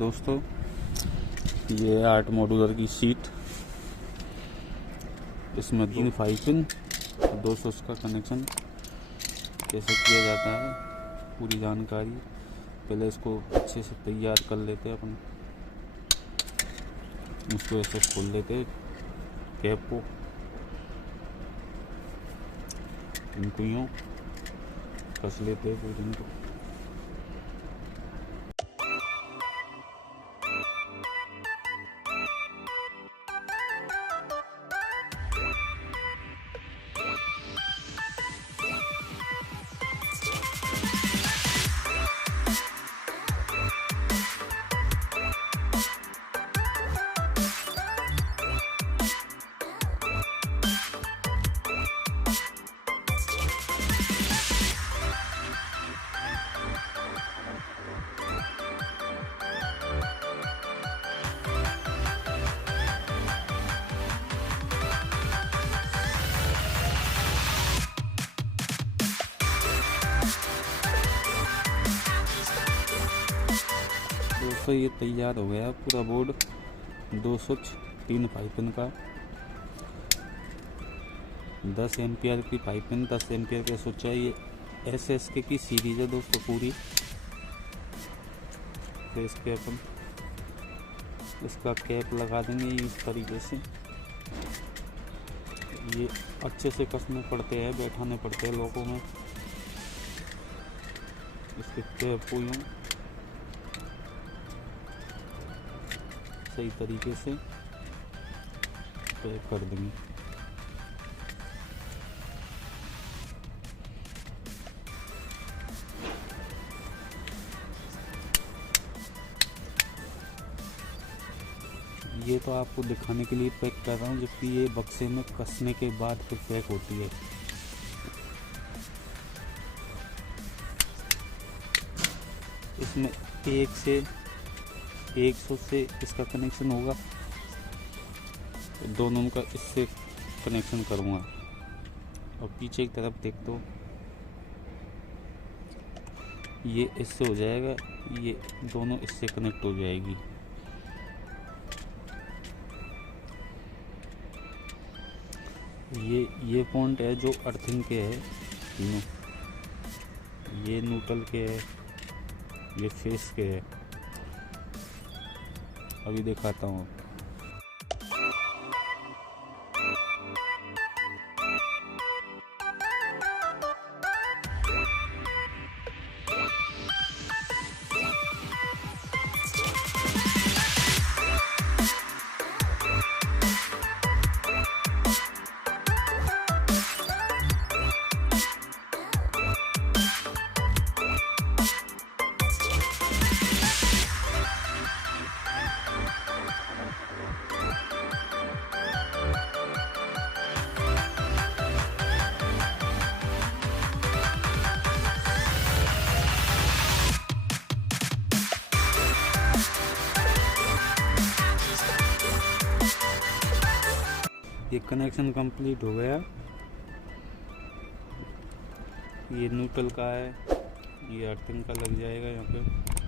दोस्तों, ये 8 मॉड्यूलर की सीट, इसमें 3 5 पिन, 200 उसका कनेक्शन कैसे किया जाता है पूरी जानकारी। पहले इसको अच्छे से तैयार कर लेते हैं अपन। इसको ऐसे खोल लेते कैप को, इनको यूँ कस लेते हैं पूरी इनको। दोस्तों, ये तैयार हो गया पूरा बोर्ड 203 पाइपिन का, 10 एम्पियर की पाइपिन, 10 एम्पियर का स्विच है। ये SSK की सीरीज है दोस्तों पूरी। तो इसके अपन इसका कैप लगा देंगे इस तरीके से। ये अच्छे से कसने पड़ते हैं, बैठाने पड़ते हैं लोगों में। इसके कैप को यूँ सही तरीके से पैक कर देंगे। ये तो आपको दिखाने के लिए पैक कर रहा हूँ, जबकि ये बक्से में कसने के बाद फिर पैक होती है। इसमें 100 से इसका कनेक्शन होगा, दोनों का इससे कनेक्शन करूँगा। और पीछे की तरफ देख दो, ये इससे हो जाएगा, ये दोनों इससे कनेक्ट हो जाएगी। ये पॉइंट है जो अर्थिंग के है तीनों, ये न्यूट्रल के है, ये फेस के है। अभी दिखाता हूँ। ये कनेक्शन कंप्लीट हो गया। ये न्यूट्रल का है, ये अर्थिंग का लग जाएगा यहाँ पे।